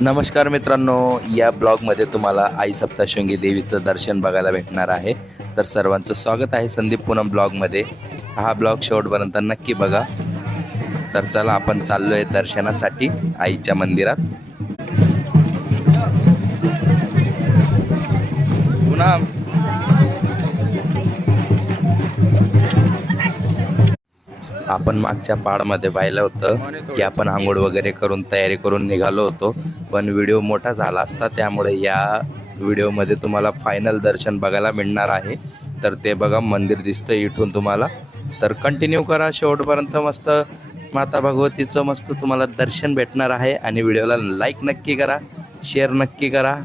नमस्कार मित्रांनो, या ब्लॉगमध्ये तुम्हाला आई सप्तशृंगी देवीचं दर्शन बघायला भेटणार आहे. तर सर्वांचं स्वागत आहे संदीप पूनम ब्लॉगमध्ये. हा ब्लॉग शेवटपर्यंत नक्की बघा. तर चला आपण चाललोय दर्शनासाठी आईच्या मंदिरात. पुन्हा आपण मागच्या पाडमध्ये पाहिलं होतं की आपण आंघोळ वगैरे करून तयारी करून निघालो होतो, पण व्हिडिओ मोठा झाला असता, त्यामुळे या व्हिडिओमध्ये तुम्हाला फायनल दर्शन बघायला मिळणार आहे. तर ते बघा, मंदिर दिसतंय इथून तुम्हाला. तर कंटिन्यू करा शेवटपर्यंत. मस्त माता भगवतीचं मस्त तुम्हाला दर्शन भेटणार आहे. आणि व्हिडिओला लाईक नक्की करा, शेअर नक्की करा.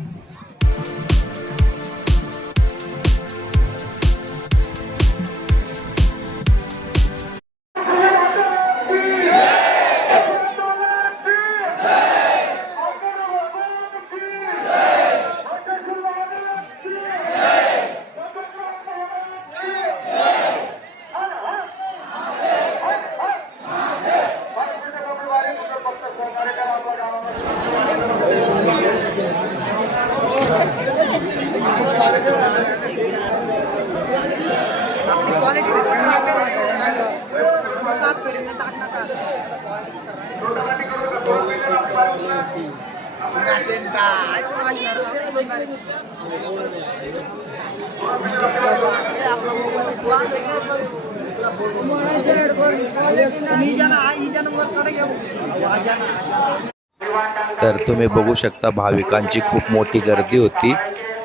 तर तुम्ही बघू शकता, भाविकांची खूप मोठी गर्दी होती.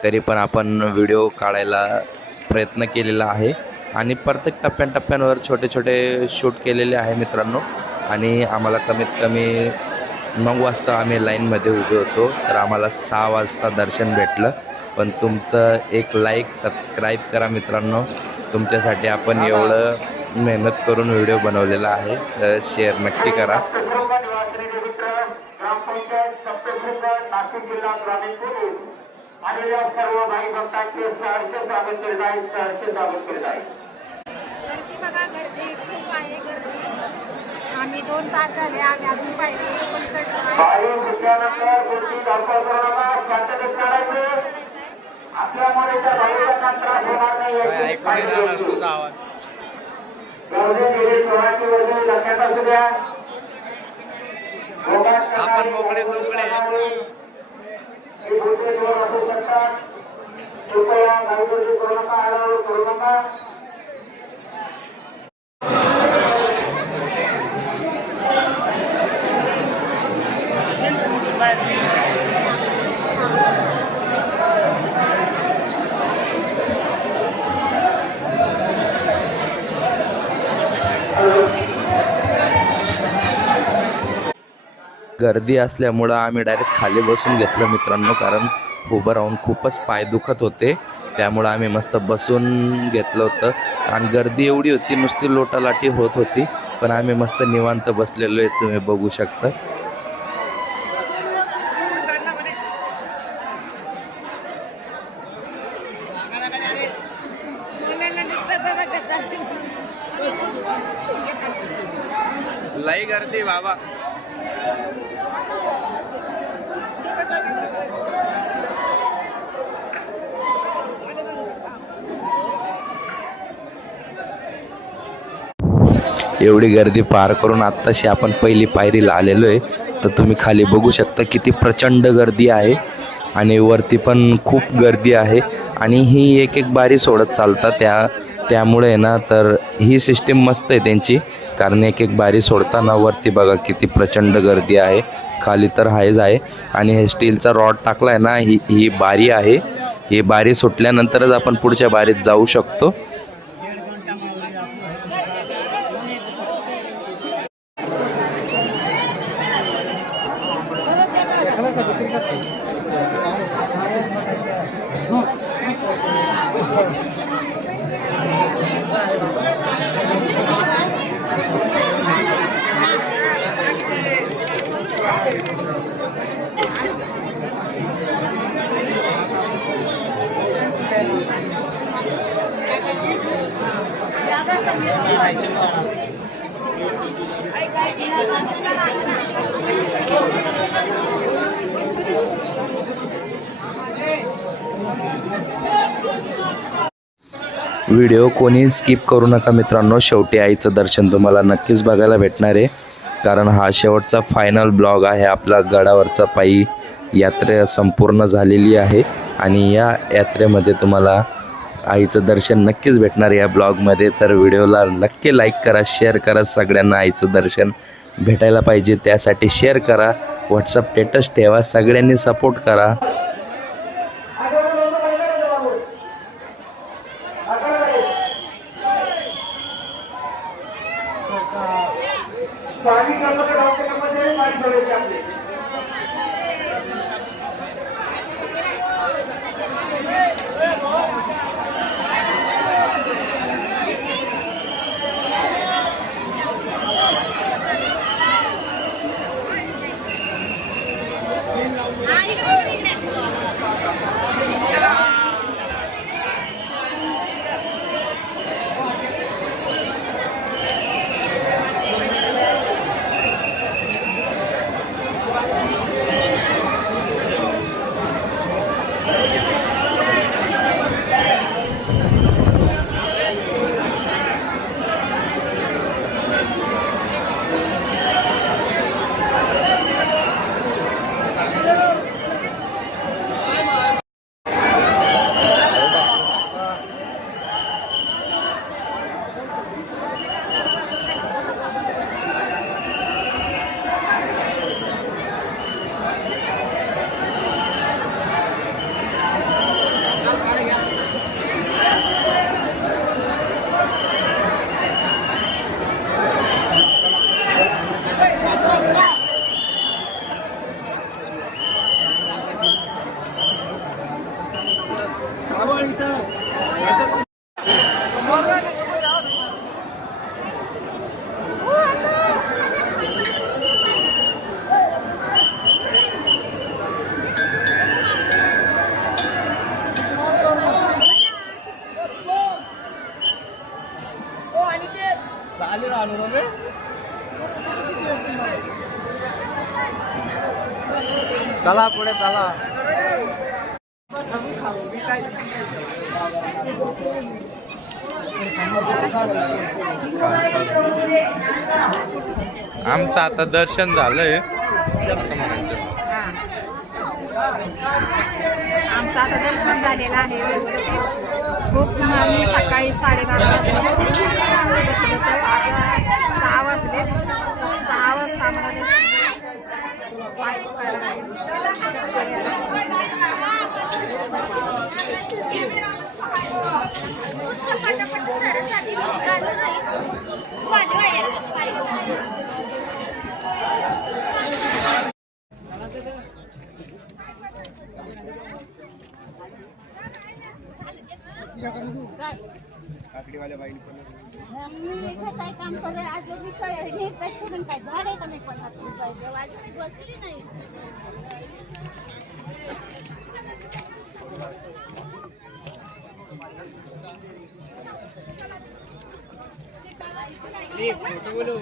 तरी पण आपण व्हिडिओ काढायला प्रयत्न केलेला आहे आणि प्रत्येक टप्प्यावर छोटे छोटे शूट केलेले आहे मित्रांनो. आणि आम्हाला कमीत कमी 9 वाजता आम्ही लाईनमध्ये उभे होतो, तर आम्हाला 6 वाजता दर्शन भेटलं. पण तुमचं एक लाईक सबस्क्राईब करा मित्रांनो. तुमच्यासाठी आपण एवढं मेहनत करून व्हिडिओ बनवलेला आहे, तर शेअर नक्की करा. सर्व भाई भक्तांचे सहर्ष स्वागत केले जाईल, सहर्ष स्वागत केले जाईल. गर्दी बघा, गर्दी खूप आहे. गर्दी आम्ही 2 तास झाले, आम्ही अजून पायरी पण चढलो काही विषयानंतर कोणती धावपळ करू नका, शांततेत करायचे. आपल्यामुळे त्या भाविकांना त्रास होणार नाही याची काळजी घ्यायची. गर्दी गेली, सोळाची वर्दी लक्षात असू द्या. आपण मोकळे सोकळे असू शकतात. कृपया काही गोष्टी करू नका, हळूहळू करू नका. गर्दी असल्यामुळं आम्ही डायरेक्ट खाली बसून घेतलं मित्रांनो, कारण उभं राहून खूपच पाय दुखत होते. त्यामुळं आम्ही मस्त बसून घेतलं होतं. आणि गर्दी एवढी होती, नुसती लोटालाटी होत होती, पण आम्ही मस्त निवांत बसलेलो आहे, तुम्ही बघू शकता. लई गर्दी बाबा. एवढी गर्दी पार करून आत्ताशी आपण पहिली पायरीला आलेलो आहे. तर तुम्ही खाली बघू शकता किती प्रचंड गर्दी आहे. आणि वरती पण खूप गर्दी आहे. आणि ही एक एक बारी सोडत चालतात, त्यामुळे ना, तर ही सिस्टीम मस्त आहे त्यांची. कारण एक एक बारी सोडताना वरती बघा किती प्रचंड गर्दी आहे. खाली तर आहेच आहे. आणि हे स्टीलचा रॉड टाकला आहे ना, ही बारी आहे. ही बारी सुटल्यानंतरच आपण पुढच्या बारीत जाऊ शकतो. व्हिडिओ कोणी स्किप करू नका मित्रांनो. शेवटी आईचं दर्शन तुम्हाला नक्कीच बघायला भेटणार आहे, कारण हा शेवटचा फायनल ब्लॉग आहे. आपला गडावरचा पायी यात्रा संपूर्ण झालेली आहे आणि या यात्रेमध्ये तुम्हाला आईचं दर्शन नक्कीच भेटणार या ब्लॉगमध्ये. तर व्हिडिओला नक्की लाईक करा, शेअर करा. सगळ्यांना आईचं दर्शन भेटायला पाहिजे, त्यासाठी शेअर करा, व्हॉट्सअप स्टेटस ठेवा, सगळ्यांनी सपोर्ट करा. चला पुढे चला. आमचं आता दर्शन झालंय असं म्हणायचं. आमचं आता दर्शन झालेलं आहे व्यवस्थित. खूप आम्ही सकाळी 12:30 वाजले बसलो तर आता 6 वाजले. 6 वाजता आम्हाला दर्शन पाय दुखायला मी काय काम करे आज मी काय नाही काय करून काय झाड आहे का मी 50 रुपये वाजली बसली नाही. फोटो बोलो.